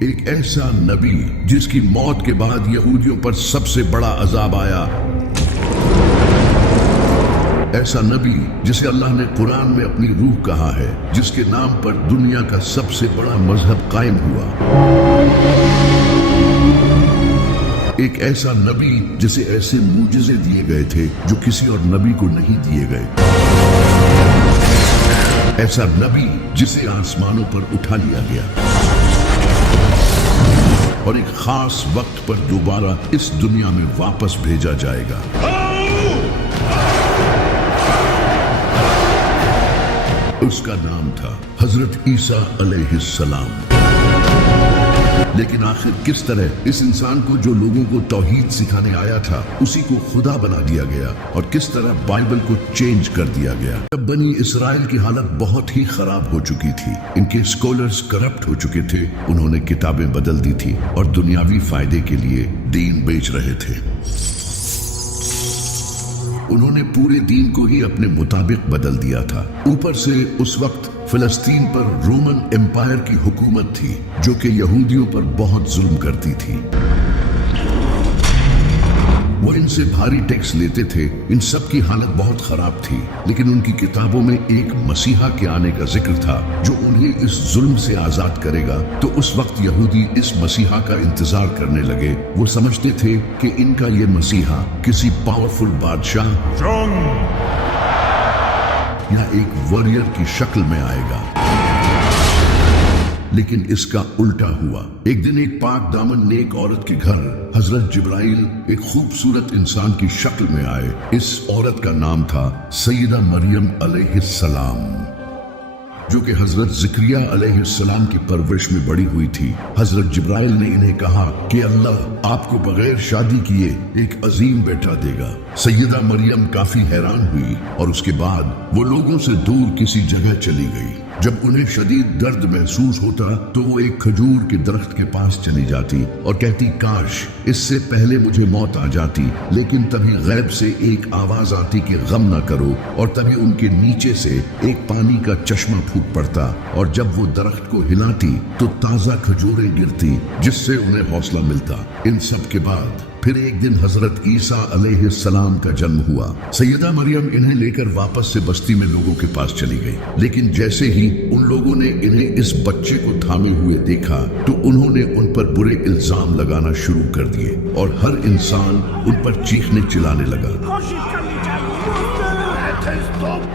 ایک ایسا نبی جس کی موت کے بعد یہودیوں پر سب سے بڑا عذاب آیا، ایسا نبی جسے اللہ نے قرآن میں اپنی روح کہا ہے، جس کے نام پر دنیا کا سب سے بڑا مذہب قائم ہوا، ایک ایسا نبی جسے ایسے معجزے دیے گئے تھے جو کسی اور نبی کو نہیں دیے گئے، ایسا نبی جسے آسمانوں پر اٹھا لیا گیا اور ایک خاص وقت پر دوبارہ اس دنیا میں واپس بھیجا جائے گا۔ اس کا نام تھا حضرت عیسیٰ علیہ السلام۔ لیکن آخر کس طرح اس انسان کو جو لوگوں کو توحید سکھانے آیا تھا اسی کو خدا بنا دیا گیا، اور کس طرح بائبل کو چینج کر دیا گیا۔ جب بنی اسرائیل کی حالت بہت ہی خراب ہو چکی تھی، ان کے اسکالرز کرپٹ ہو چکے تھے، انہوں نے کتابیں بدل دی تھی اور دنیاوی فائدے کے لیے دین بیچ رہے تھے۔ انہوں نے پورے دین کو ہی اپنے مطابق بدل دیا تھا۔ اوپر سے اس وقت فلسطین پر رومن امپائر کی حکومت تھی جو کہ یہودیوں پر بہت ظلم کرتی تھی۔ وہ ان سے بھاری ٹیکس لیتے تھے، ان سب کی حالت بہت خراب تھی، لیکن ان کی کتابوں میں ایک مسیحا کے آنے کا ذکر تھا جو انہیں اس ظلم سے آزاد کرے گا۔ تو اس وقت یہودی اس مسیحا کا انتظار کرنے لگے۔ وہ سمجھتے تھے کہ ان کا یہ مسیحا کسی پاورفل بادشاہ یا ایک واریر کی شکل میں آئے گا، لیکن اس کا الٹا ہوا۔ ایک دن ایک پاک دامن نیک عورت کے گھر حضرت جبرائیل ایک خوبصورت انسان کی شکل میں آئے۔ اس عورت کا نام تھا سیدہ مریم علیہ السلام، جو کہ حضرت زکریا علیہ السلام کی پرورش میں بڑی ہوئی تھی۔ حضرت جبرائیل نے انہیں کہا کہ اللہ آپ کو بغیر شادی کیے ایک عظیم بیٹا دے گا۔ سیدہ مریم کافی حیران ہوئی اور اس کے بعد وہ لوگوں سے دور کسی جگہ چلی گئی۔ جب انہیں شدید درد محسوس ہوتا تو وہ ایک کھجور کے درخت کے پاس چلی جاتی اور کہتی کاش اس سے پہلے مجھے موت آ جاتی، لیکن تبھی غیب سے ایک آواز آتی کہ غم نہ کرو، اور تبھی ان کے نیچے سے ایک پانی کا چشمہ پھوٹ پڑتا، اور جب وہ درخت کو ہلاتی تو تازہ کھجوریں گرتی جس سے انہیں حوصلہ ملتا۔ ان سب کے بعد پھر ایک دن حضرت عیسیٰ علیہ السلام کا جنم ہوا۔ سیدہ مریم انہیں لے کر واپس سے بستی میں لوگوں کے پاس چلی گئی، لیکن جیسے ہی ان لوگوں نے انہیں اس بچے کو تھامے ہوئے دیکھا تو انہوں نے ان پر برے الزام لگانا شروع کر دیے، اور ہر انسان ان پر چیخنے چلانے لگا۔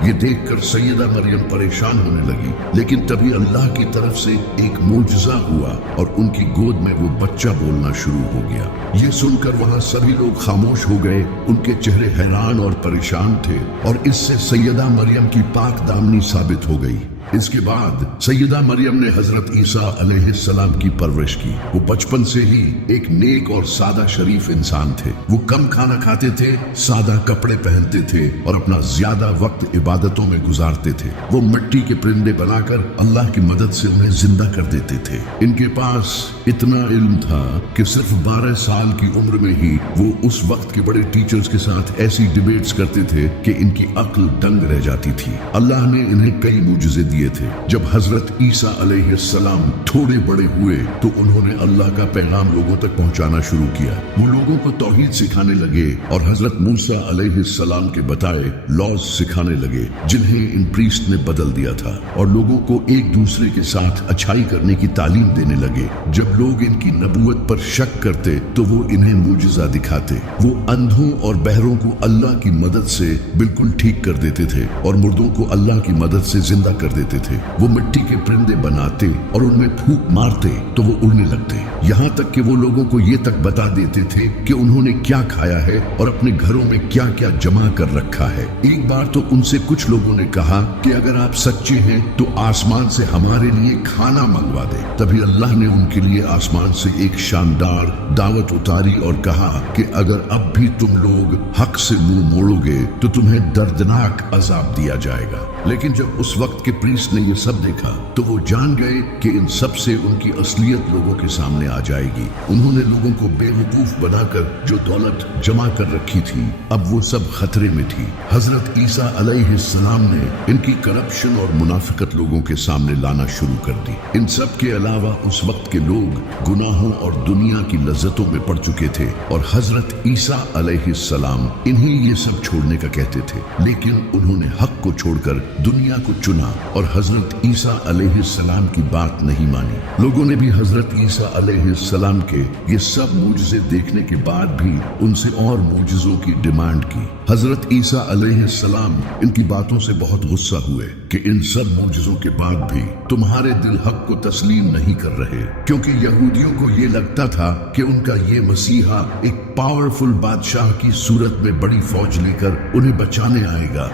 یہ دیکھ کر سیدہ مریم پریشان ہونے لگی، لیکن تبھی اللہ کی طرف سے ایک معجزہ ہوا اور ان کی گود میں وہ بچہ بولنا شروع ہو گیا۔ یہ سن کر وہاں سبھی لوگ خاموش ہو گئے، ان کے چہرے حیران اور پریشان تھے، اور اس سے سیدہ مریم کی پاک دامنی ثابت ہو گئی۔ اس کے بعد سیدہ مریم نے حضرت عیسیٰ علیہ السلام کی پرورش کی۔ وہ بچپن سے ہی ایک نیک اور سادہ شریف انسان تھے۔ وہ کم کھانا کھاتے تھے، سادہ کپڑے پہنتے تھے اور اپنا زیادہ وقت عبادتوں میں گزارتے تھے۔ وہ مٹی کے پرندے بنا کر اللہ کی مدد سے انہیں زندہ کر دیتے تھے۔ ان کے پاس اتنا علم تھا کہ صرف 12 سال کی عمر میں ہی وہ اس وقت کے بڑے ٹیچرز کے ساتھ ایسی ڈیبیٹس کرتے تھے کہ ان کی عقل دنگ رہ جاتی تھی۔ اللہ نے انہیں کئی معجزے دیے تھے۔ جب حضرت عیسیٰ علیہ السلام تھوڑے بڑے ہوئے تو انہوں نے اللہ کا پیغام لوگوں تک پہنچانا شروع کیا۔ وہ لوگوں کو توحید سکھانے لگے اور حضرت موسیٰ علیہ السلام کے بتائے لاز سکھانے لگے جنہیں ان پریسٹ نے بدل دیا تھا، اور لوگوں کو ایک دوسرے کے ساتھ اچھائی کرنے کی تعلیم دینے لگے۔ جب لوگ ان کی نبوت پر شک کرتے تو وہ انہیں معجزہ دکھاتے۔ وہ اندھوں اور بہروں کو اللہ کی مدد سے بالکل ٹھیک کر دیتے تھے اور مردوں کو اللہ کی مدد سے زندہ کر دیتے تھے۔ وہ مٹی کے پرندے بناتے اور ان میں پھونک مارتے تو وہ اڑنے لگتے، یہاں تک کہ وہ لوگوں کو یہ تک بتا دیتے تھے کہ انہوں نے کیا کھایا ہے اور اپنے گھروں میں کیا کیا جمع کر رکھا ہے۔ ایک بار تو ان سے کچھ لوگوں نے کہا کہ اگر آپ سچے ہیں تو آسمان سے ہمارے لیے کھانا منگوا دے۔ تبھی اللہ نے ان کے لیے آسمان سے ایک شاندار دعوت اتاری اور کہا کہ اگر اب بھی تم لوگ حق سے منہ موڑو گے تو تمہیں دردناک عذاب دیا جائے گا۔ لیکن جب اس وقت کے پریسٹ نے یہ سب دیکھا تو وہ جان گئے کہ ان سب سے ان کی اصلیت لوگوں کے سامنے आ जाएगी। उन्होंने लोगों को बेवकूफ बनाकर जो दौलत जमा कर रखी थी, अब वो सब खतरे में थी। हजरत ईसा अलैहिस्सलाम ने इनकी करप्शन और मुनाफिकत लोगों के सामने लाना शुरू कर दी। इन सब के अलावा उस वक्त के लोग गुनाहों और दुनिया की लज्जतों में पड़ चुके थे और हजरत ईसा अलैहिस्सलाम इन्हीं ये सब छोड़ने का कहते थे, लेकिन उन्होंने हक को छोड़कर दुनिया को चुना और हजरत ईसा अलैहिस्सलाम की बात नहीं मानी। लोगों ने भी हजरत ईसा अलैहिस्सलाम के ये सब मुजज़े देखने के बाद भी उनसे और मुजज़ों की डिमांड की। हजरत ईसा अलैहिस्सलाम इनकी बातों से बहुत गुस्सा हुए कि इन सब मुजज़ों के बाद भी तुम्हारे दिल हक को तस्लीम नहीं कर रहे, क्योंकि यहूदियों को ये लगता था कि उनका ये मसीहा एक पावरफुल बादशाह की सूरत में बड़ी फौज लेकर उन्हें बचाने आएगा।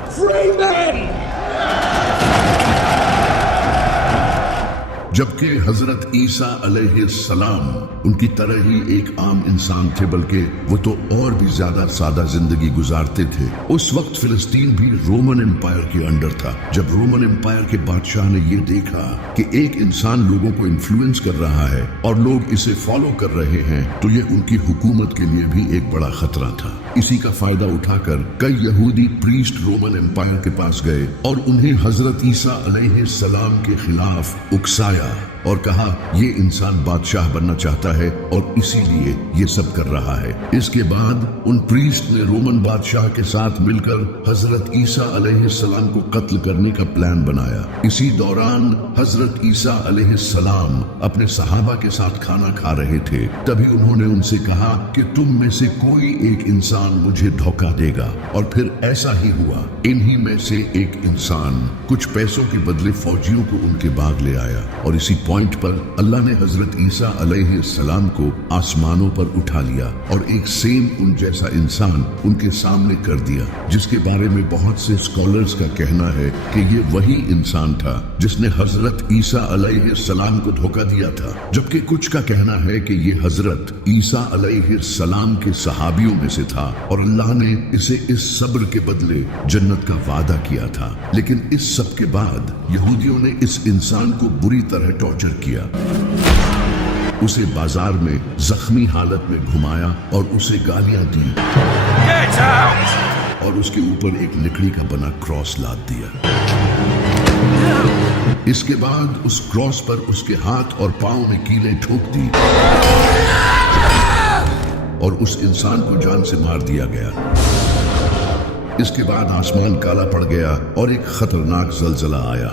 जबकि हजरत ईसा अलैहिस्सलाम उनकी तरह ही एक आम इंसान थे, बल्कि वो तो और भी ज्यादा सादा जिंदगी गुजारते थे। उस वक्त फिलिस्तीन भी रोमन एम्पायर के अंडर था। जब रोमन एम्पायर के बादशाह ने ये देखा कि एक इंसान लोगों को इन्फ्लुएंस कर रहा है और लोग इसे फॉलो कर रहे हैं, तो ये उनकी हुकूमत के लिए भी एक बड़ा खतरा था। इसी का फायदा उठाकर कई यहूदी प्रीस्ट रोमन एम्पायर के पास गए और उन्हें हजरत ईसा अलैहिस्सलाम के खिलाफ उकसाया और कहा ये इंसान बादशाह बनना चाहता है और इसीलिए ये सब कर रहा है। इसके बाद उन प्रीस्ट ने रोमन बादशाह के साथ मिलकर हजरत ईसा अलैहिस्सलाम को कत्ल करने का प्लान बनाया। इसी दौरान हजरत ईसा अलैहिस्सलाम अपने सहाबा के साथ खाना खा रहे थे। तभी उन्होंने उनसे कहा कि तुम में से कोई एक इंसान मुझे धोखा देगा, और फिर ऐसा ही हुआ। इन्हीं में से एक इंसान कुछ पैसों के बदले फौजियों को उनके बाग ले आया और इसी पॉइंट पर अल्लाह ने हजरत ईसा अलैहिस्सलाम को आसमानों पर उठा लिया और एक सेम उन जैसा इंसान उनके सामने कर दिया, जिसके बारे में बहुत से स्कॉलर्स का कहना है कि ये वही इंसान था जिसने हजरत ईसा अलैहिस्सलाम को धोखा दिया था। जबकि कुछ का कहना है कि ये हजरत ईसा अलैहिस्सलाम के सहाबियों में से था और अल्लाह ने इसे इस सब्र के बदले जन्नत का वादा किया था। लेकिन इस सब के बाद यहूदियों ने इस इंसान को बुरी तरह टॉर्चर किया। उसे बाजार में जख्मी हालत में घुमाया और उसे गालियां दी और उसके ऊपर एक लकड़ी का बना क्रॉस लाद दिया। इसके बाद उस क्रॉस पर उसके हाथ और पांव में कीलें ठोक दी और उस इंसान को जान से मार दिया गया। इसके बाद आसमान काला पड़ गया और एक खतरनाक ज़लज़ला आया।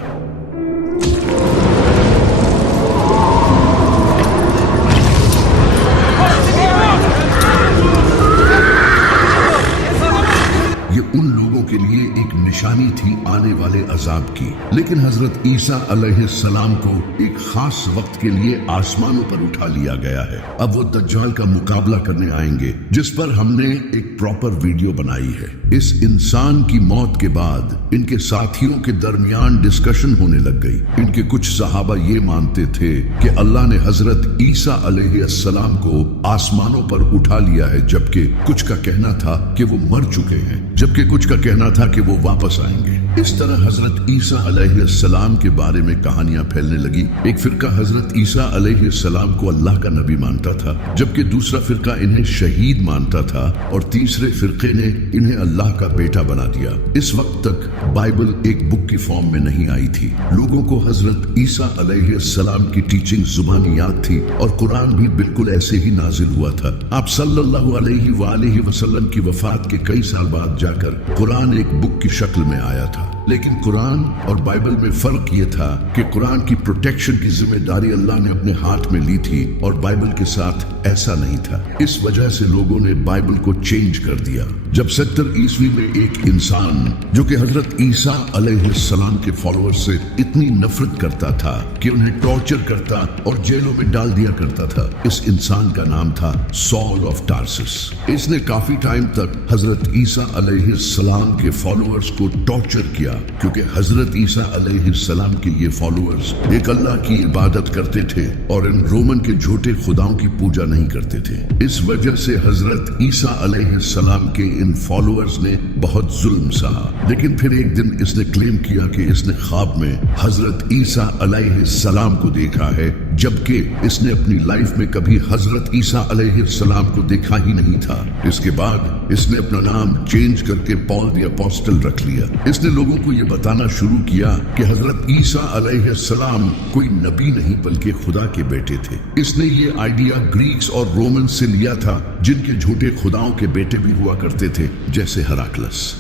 ये उन लोगों के लिए एक निशानी थी आने वाले अजाब की। लेकिन हजरत ईसा अलैहिस्सलाम को एक खास वक्त के लिए आसमानों पर उठा लिया गया है। अब वो दज्जाल का मुकाबला करने आएंगे, जिस पर हमने एक प्रॉपर वीडियो बनाई है। इस इंसान की मौत के बाद इनके साथियों के दरमियान डिस्कशन होने लग गई। इनके कुछ सहाबा ये मानते थे कि अल्लाह ने हजरत ईसा अलैहिस्सलाम को आसमानों पर उठा लिया है, जबकि कुछ का कहना था कि वो मर चुके हैं, जबकि कुछ का कहना था कि वो वापस आएंगे। इस तरह हजरत ईसा अलैहिस्सलाम के बारे में कहानियां फैलने लगी। एक फिरका हजरत ईसा अलैहिस्सलाम को अल्लाह का नबी मानता था, जबकि दूसरा फिरका इन्हें शहीद मानता था और तीसरे फिरके ने इन्हें अल्लाह का बेटा बना दिया। इस वक्त तक बाइबल एक बुक की फॉर्म में नहीं आई थी। लोगों को हजरत ईसा अलैहिस्सलाम की टीचिंग जुबानी याद थी और कुरान भी बिल्कुल ऐसे ही नाजिल हुआ था। आप सल्लल्लाहु अलैहि वसल्लम की वफात के कई साल बाद जाकर कुरान एक बुक की शक्ल में आया था। लेकिन कुरान और बाइबल में फर्क ये था कि कुरान की प्रोटेक्शन की जिम्मेदारी अल्लाह ने अपने हाथ में ली थी और बाइबल के साथ ऐसा नहीं था। इस वजह से लोगों ने बाइबल को चेंज कर दिया। जब 70 ईस्वी में एक इंसान जो कि हजरत ईसा अलैहिस्सलाम के फॉलोअर्स से इतनी नफरत करता था कि उन्हें टॉर्चर करता और जेलों में डाल दिया करता था, इस इंसान का नाम था सॉल ऑफ टार्सस। इसने काफी टाइम तक हजरत ईसा अलैहिस्सलाम के फॉलोअर्स को टॉर्चर किया, क्योंकि हजरत ईसा अलैहिस्सलाम के ये फॉलोअर्स एक अल्लाह की इबादत करते थे और इन रोमन के झूठे खुदाओं की पूजा नहीं करते थे। इस वजह से हजरत ईसा अलैहिस्सलाम के इन फॉलोअर्स ने बहुत जुल्म सहा। लेकिन फिर एक दिन इसने क्लेम किया कि इसने ख्वाब में हजरत ईसा अलैहिस्सलाम को देखा है, जबकि इसने अपनी लाइफ में कभी हजरत ईसा अलैहिस्सलाम को देखा ही नहीं था। इसके बाद इसने अपना नाम चेंज करके पॉल द अपोस्टल रख लिया। इसने लोगों को ये बताना शुरू किया कि हजरत ईसा अलैहिस्सलाम कोई नबी नहीं बल्कि खुदा के बेटे थे। इसने ये आइडिया ग्रीक्स और रोमन्स से लिया था, जिनके झूठे खुदाओं के बेटे भी हुआ करते थे, जैसे हेराक्लस।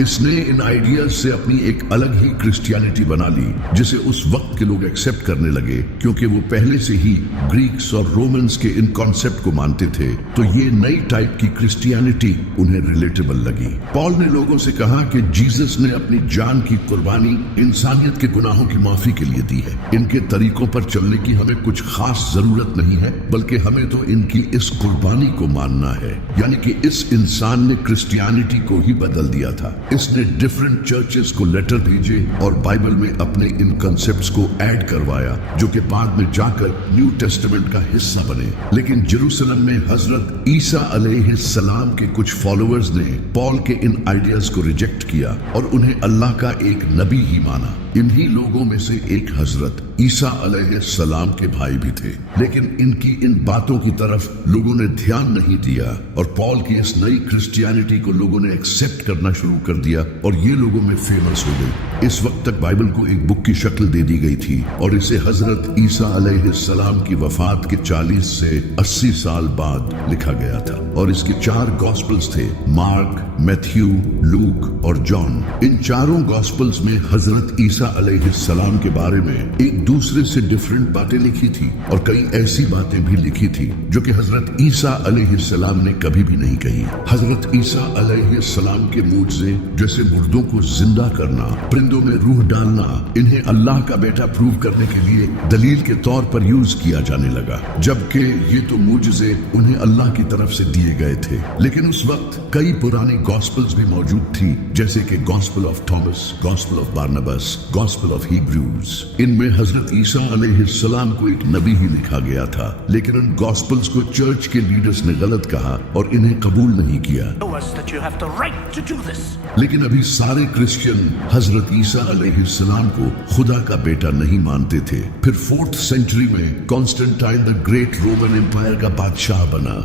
इसने इन आइडियाज से अपनी एक अलग ही क्रिश्चियनिटी बना ली, जिसे उस वक्त के लोग एक्सेप्ट करने लगे, क्योंकि वो पहले से ही ग्रीक्स और रोमन्स के इन कॉन्सेप्ट को मानते थे। तो ये नई टाइप की क्रिश्चियनिटी उन्हें रिलेटेबल लगी। पॉल ने लोगों से कहा कि जीसस ने अपनी जान की कुर्बानी इंसानियत के गुनाहों की माफी के लिए दी है। इनके तरीकों पर चलने की हमें कुछ खास जरूरत नहीं है, बल्कि हमें तो इनकी इस कुर्बानी को मानना है। यानी कि इस इंसान ने क्रिश्चियनिटी को ही बदल दिया था। इसने डिफरेंट चर्चेस को लेटर भेजे और बाइबल में अपने इन कॉन्सेप्ट्स को ऐड करवाया, जो कि बाद में जाकर न्यू टेस्टामेंट का हिस्सा बने। लेकिन जेरूसलम में हजरत ईसा अलैहिस्सलाम के कुछ फॉलोअर्स ने पॉल के इन आइडियाज को रिजेक्ट किया और उन्हें अल्लाह का एक नबी ही माना। इन्हीं लोगों में से एक हजरत ईसा अलैहिस्सलाम के भाई भी थे, लेकिन इनकी इन बातों की तरफ लोगों ने ध्यान नहीं दिया और पॉल की इस नई क्रिश्चियनिटी को लोगों ने एक्सेप्ट करना शुरू कर दिया और ये लोगों में फेमस हो गई। इस वक्त तक बाइबल को एक बुक की शक्ल दे दी गई थी और इसे हजरत ईसा अलैहिस्सलाम की वफात के 40 से 80 साल बाद लिखा गया था और इसके 4 गॉस्पेल्स थे, मार्क, मैथ्यू, लूक और जॉन। इन चारों गॉस्पेल्स में हजरत ईसा अलैहिस्सलाम के बारे में एक दूसरे से डिफरेंट बातें लिखी थी और कई ऐसी बातें भी लिखी थी जो कि हजरत ईसा अलैहिस्सलाम ने कभी भी नहीं कही। हजरत ईसा अलैहिस्सलाम के मुझसे जैसे मुर्दों को जिंदा करना, परिंदों में रूह डालना, इन्हें अल्लाह का बेटा प्रूव करने के लिए दलील के तौर पर यूज किया जाने लगा, जबकि ये तो मुझसे उन्हें अल्लाह की तरफ से दिए गए थे। लेकिन उस वक्त कई पुरानी गॉस्पेल्स भी मौजूद थी, जैसे कि gospel of Thomas, gospel of Barnabas, gospel of Hebrews. इनमें हजरत ईसा अलैहिस्सलाम को एक नबी ही लिखा गया था, लेकिन उन गॉस्पेल्स को चर्च के लीडर्स ने गलत कहा और इन्हें कबूल नहीं किया। लेकिन अभी सारे क्रिश्चियन हजरत ईसा अलैहिस्सलाम को खुदा का बेटा नहीं मानते थे। फिर 4th सेंचुरी में Constantine the Great Roman Empire का बादशाह बना।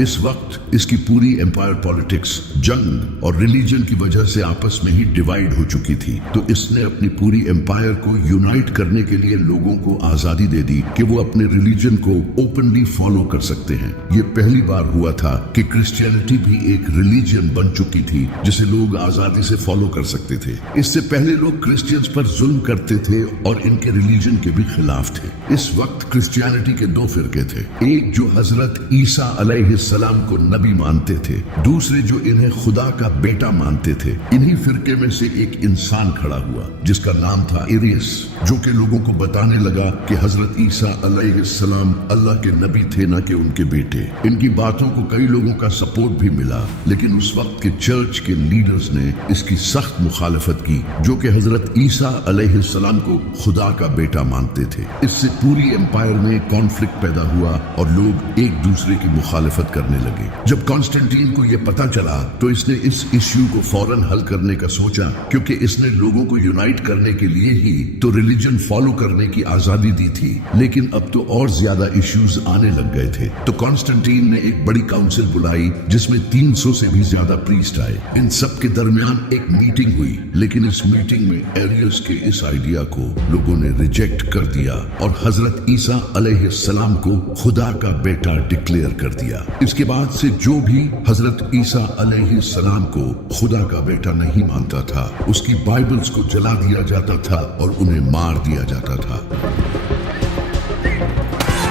इस वक्त इसकी पूरी एम्पायर पॉलिटिक्स, जंग और रिलीजन की वजह से आपस में ही डिवाइड हो चुकी थी। तो इसने अपनी पूरी एम्पायर को यूनाइट करने के लिए लोगों को आजादी दे दी कि वो अपने रिलीजन को ओपनली फॉलो कर सकते हैं। ये पहली बार हुआ था कि क्रिश्चियनिटी भी एक रिलीजन बन चुकी थी जिसे लोग आजादी से फॉलो कर सकते थे। इससे पहले लोग क्रिश्चियंस पर जुल्म करते थे और इनके रिलीजन के भी खिलाफ थे। इस वक्त क्रिश्चियनिटी के 2 फिरके थे, एक जो हजरत ईसा अलैहिस्सलाम को नबी मानते थे, दूसरे जो इन्हें खुदा का बेटा मानते थे। इन्हीं फिरके में से एक इंसान खड़ा हुआ जिसका नाम था एरियस, जो कि लोगों को बताने लगा कि हजरत ईसा अलैहिस्सलाम अल्लाह के नबी थे, न कि उनके बेटे। इनकी बातों को कई लोगों का सपोर्ट भी मिला, लेकिन उस वक्त के चर्च के लीडर्स ने इसकी सख्त मुखालफत की, जो कि हजरत ईसा अलैहिस्सलाम को खुदा का बेटा मानते थे। इससे पूरी एम्पायर में कॉन्फ्लिक्ट पैदा हुआ और लोग एक दूसरे की मुखालफत करने लगे। जब कॉन्स्टेंटीन को यह पता चला तो इसने इस इश्यू को फौरन हल करने का सोचा, क्योंकि इसने लोगों को यूनाइट करने के लिए ही तो रिलीजन फॉलो करने की आजादी दी थी, लेकिन अब तो और ज्यादा इश्यूज आने लग गए थे। तो कॉन्स्टेंटीन ने एक बड़ी काउंसिल बुलाई जिसमें 300 से भी ज्यादा प्रीस्ट आए। इन सब के दरमियान एक मीटिंग हुई, लेकिन इस मीटिंग में एरियस के इस आइडिया को लोगों ने रिजेक्ट कर दिया और हजरत ईसा अलैहिस्सलाम को खुदा का बेटा डिक्लेयर कर दिया। इसके बाद से जो भी हजरत ईसा अलैहिस्सलाम को खुदा का बेटा नहीं मानता था, उसकी बाइबल्स को जला दिया जाता था और उन्हें मार दिया जाता था।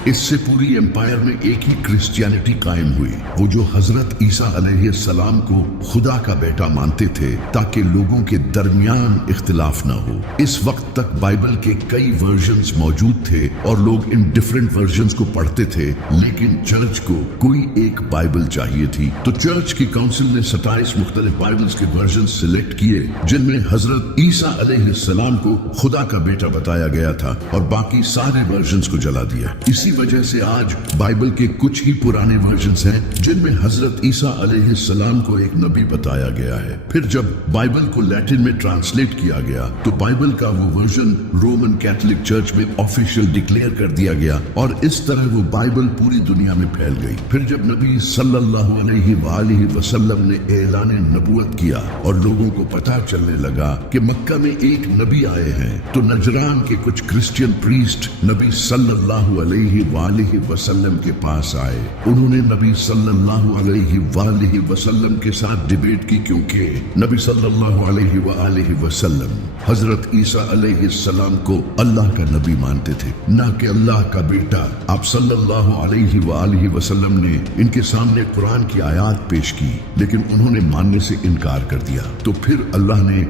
इससे पूरी एम्पायर में एक ही क्रिश्चियनिटी कायम हुई, वो जो हजरत ईसा अलैहिस्सलाम को खुदा का बेटा मानते थे, ताकि लोगों के दरमियान इख्तिलाफ न हो। इस वक्त तक बाइबल के कई वर्जन्स मौजूद थे और लोग इन डिफरेंट वर्जन्स को पढ़ते थे, लेकिन चर्च को कोई एक बाइबल चाहिए थी। तो चर्च की काउंसिल ने 27 मुख्तलिफ बाइबल्स के वर्जन सिलेक्ट किए, जिनमें हजरत ईसा अलैहिस्सलाम को खुदा का बेटा बताया गया था और बाकी सारे वर्जन्स को जला दिया। इसी वजह से आज बाइबल के कुछ ही पुराने वर्जन्स हैं जिनमें हजरत ईसा अलैहिस्सलाम को एक नबी बताया गया है। फिर जब बाइबल को लैटिन में ट्रांसलेट किया गया तो बाइबल का वो वर्जन रोमन कैथोलिक चर्च में ऑफिशियल डिक्लेयर कर दिया गया और इस तरह वो बाइबल पूरी दुनिया में फैल गई। फिर जब नबी सल्लल्लाहु अलैहि वसल्लम ने ऐलान नबूवत किया और लोगों को पता चलने लगा कि मक्का में एक नबी आए हैं, तो नजरान के कुछ क्रिश्चियन प्रीस्ट नबी सल्लल्लाहु अलैहि वसल्लम के पास आए। उन्होंने नबी सल्लल्लाहु अलैहि वसल्लम के साथ डिबेट की, क्योंकि नबी सल्लल्लाहु अलैहि वसल्लम हजरत ईसा अलैहिस्सलाम को अल्लाह का नबी मानते थे, ना कि अल्लाह का बेटा। आप सल्लल्लाहु अलैहि वसल्लम ने इनके सामने कुरान की आयत पेश की, लेकिन उन्होंने मानने से इनकार कर दिया। तो फिर अल्लाह ने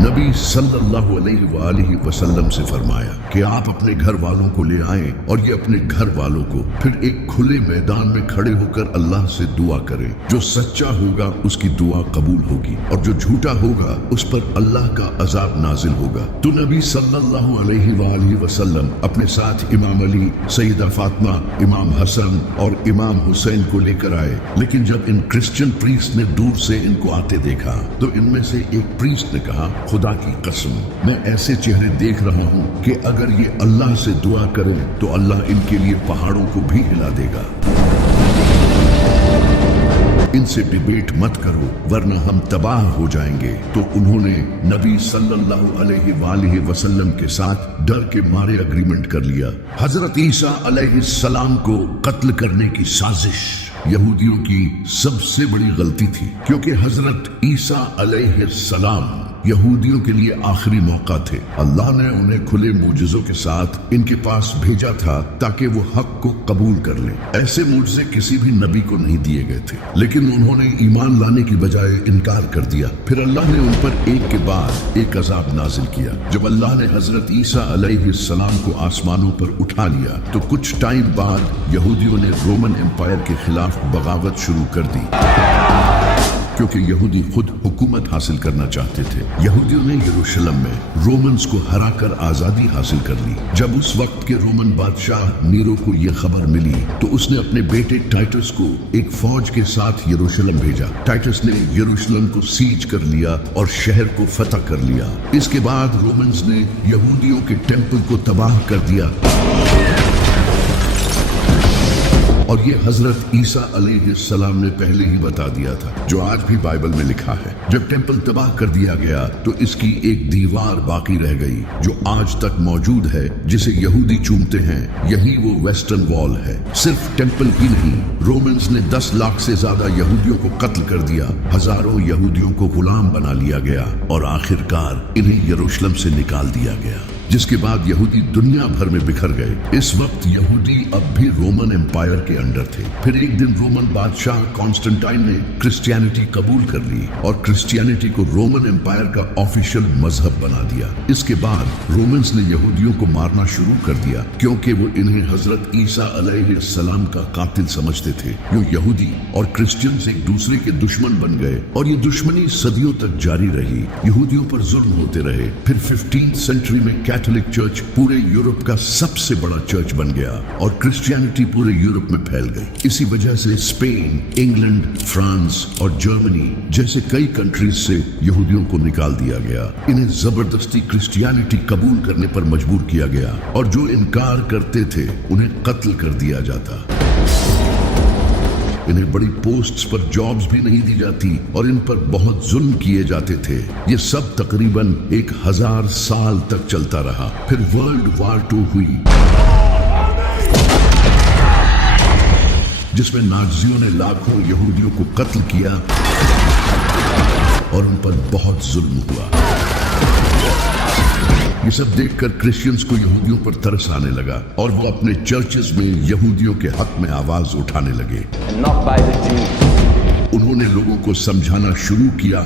नबी सल्लल्लाहु अलैहि वसल्लम से फरमाया कि आप अपने घर वालों को ले आएं और ये अपने घर वालों को फिर एक खुले मैदान में खड़े होकर अल्लाह से दुआ करें। जो सच्चा होगा उसकी दुआ कबूल होगी और जो झूठा होगा उस पर अल्लाह का अजाब नाजिल होगा। तो नबी सल्लल्लाहु अलैहि वसल्लम अपने साथ इमाम अली, सैयदा फातिमा, इमाम हसन और इमाम हुसैन को लेकर आए। लेकिन जब इन क्रिश्चियन प्रीस्ट ने दूर से इनको आते देखा तो इनमें से एक प्रीस्ट ने कहा, खुदा की कसम, मैं ऐसे चेहरे देख रहा हूँ कि अगर ये अल्लाह से दुआ करें तो अल्लाह इनके लिए पहाड़ों को भी हिला देगा। इनसे डिबेट मत करो वरना हम तबाह हो जाएंगे। तो उन्होंने नबी सल्लल्लाहु अलैहि वसल्लम के साथ डर के मारे एग्रीमेंट कर लिया। हजरत ईसा अलैहिस्सलाम को कत्ल करने की साजिश यहूदियों की सबसे बड़ी गलती थी, क्योंकि हजरत ईसा अलैहिस्सलाम यहूदियों के लिए आखिरी मौका थे। अल्लाह ने उन्हें खुले मोजज़ों के साथ इनके पास भेजा था ताकि वो हक को कबूल कर लें। ऐसे मोजज़े किसी भी नबी को नहीं दिए गए थे, लेकिन उन्होंने ईमान लाने की बजाय इनकार कर दिया। फिर अल्लाह ने उन पर एक के बाद एक अजाब नाजिल किया। जब अल्लाह ने हजरत ईसा अलैहिस्सलाम को आसमानों पर उठा लिया तो कुछ टाइम बाद यहूदियों ने रोमन एम्पायर के खिलाफ बगावत शुरू कर दी, क्योंकि यहूदी खुद हुकूमत हासिल करना चाहते थे। यहूदियों ने यरूशलेम में रोमन्स को हराकर आजादी हासिल कर ली। जब उस वक्त के रोमन बादशाह नीरो को यह खबर मिली तो उसने अपने बेटे टाइटस को एक फौज के साथ यरूशलेम भेजा। टाइटस ने यरूशलेम को सीज कर लिया और शहर को फतह कर लिया। इसके बाद रोमन्स ने यहूदियों के टेम्पल को तबाह कर दिया और ये हजरत ईसा अलैहिस्सलाम ने पहले ही बता दिया था, जो आज भी बाइबल में लिखा है। जब टेंपल तबाह कर दिया गया तो इसकी एक दीवार बाकी रह गई जो आज तक मौजूद है, जिसे यहूदी चूमते हैं। यही वो वेस्टर्न वॉल है। सिर्फ टेंपल ही नहीं, रोमन्स ने 10 लाख से ज्यादा यहूदियों को कत्ल कर दिया, हजारों यहूदियों को गुलाम बना लिया गया और आखिरकार इन्हें यरूशलेम से निकाल दिया गया, जिसके बाद यहूदी दुनिया भर में बिखर गए। इस वक्त यहूदी अब भी रोमन एम्पायर के अंडर थे। फिर एक दिन रोमन बादशाह कॉन्स्टेंटाइन ने क्रिश्चियनिटी कबूल कर ली और क्रिश्चियनिटी को रोमन एम्पायर का ऑफिशियल मजहब बना दिया। इसके बाद रोमन्स ने यहूदियों को मारना शुरू कर दिया, क्योंकि वो इन्हें हजरत ईसा अलैहिस्सलाम का कातिल समझते थे। यूं यहूदी और क्रिश्चियंस एक दूसरे के दुश्मन बन गए और ये दुश्मनी सदियों तक जारी रही। यहूदियों पर जुल्म होते रहे। फिर 15th सेंचुरी में कैथोलिक चर्च पूरे यूरोप का सबसे बड़ा चर्च बन गया और क्रिश्चियनिटी पूरे यूरोप में फैल गई। इसी वजह से स्पेन, इंग्लैंड, फ्रांस और जर्मनी जैसे कई कंट्रीज से यहूदियों को निकाल दिया गया। इन्हें जबरदस्ती क्रिश्चियनिटी कबूल करने पर मजबूर किया गया और जो इनकार करते थे उन्हें कत्ल कर दिया जाता। इन्हें बड़ी पोस्ट्स पर जॉब्स भी नहीं दी जाती और इन पर बहुत जुल्म किए जाते थे। ये सब तकरीबन 1000 साल तक चलता रहा। फिर वर्ल्ड वॉर 2 हुई, जिसमें नाज़ियों ने लाखों यहूदियों को कत्ल किया और उन पर बहुत जुल्म हुआ। ये सब देखकर क्रिश्चियंस को यहूदियों पर तरस आने लगा और वो अपने चर्चेस में यहूदियों के हक में आवाज उठाने लगे। उन्होंने लोगों को समझाना शुरू किया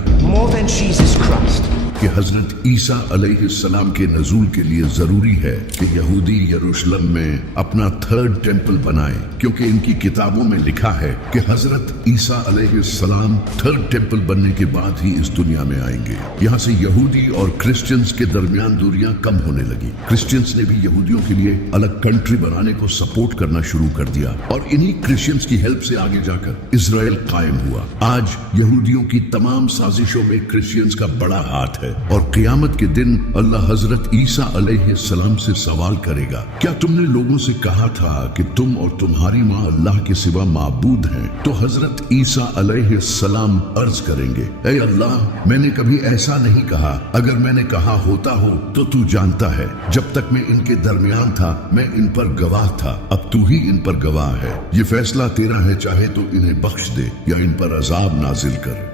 कि हजरत ईसा अलैहिस्सलाम के नजूल के लिए जरूरी है कि यहूदी यरूशलेम में अपना थर्ड टेम्पल बनाए, क्योंकि इनकी किताबों में लिखा है कि हजरत ईसा अलैहिस्सलाम थर्ड टेम्पल बनने के बाद ही इस दुनिया में आएंगे। यहाँ से यहूदी और क्रिश्चियंस के दरमियान दूरियां कम होने लगी। क्रिश्चियंस ने भी यहूदियों के लिए अलग कंट्री बनाने को सपोर्ट करना शुरू कर दिया और इन्हीं क्रिश्चियंस की हेल्प से आगे जाकर इजराइल कायम हुआ। आज यहूदियों की तमाम साजिशों में क्रिश्चियंस का बड़ा हाथ है और क़यामत के दिन अल्लाह हजरत ईसा अलैहिस्सलाम से सवाल करेगा, क्या तुमने लोगों से कहा था कि तुम और तुम्हारी माँ अल्लाह के सिवा माबूद हैं? तो हजरत ईसा अलैहिस्सलाम अर्ज करेंगे, ऐ अल्लाह, मैंने कभी ऐसा नहीं कहा। अगर मैंने कहा होता हो तो तू जानता है, जब तक मैं इनके दरमियान था मैं इन पर गवाह था, अब तू ही इन पर गवाह है। ये फैसला तेरा है, चाहे तो इन्हें बख्श दे या इन पर अजाब नाजिल कर।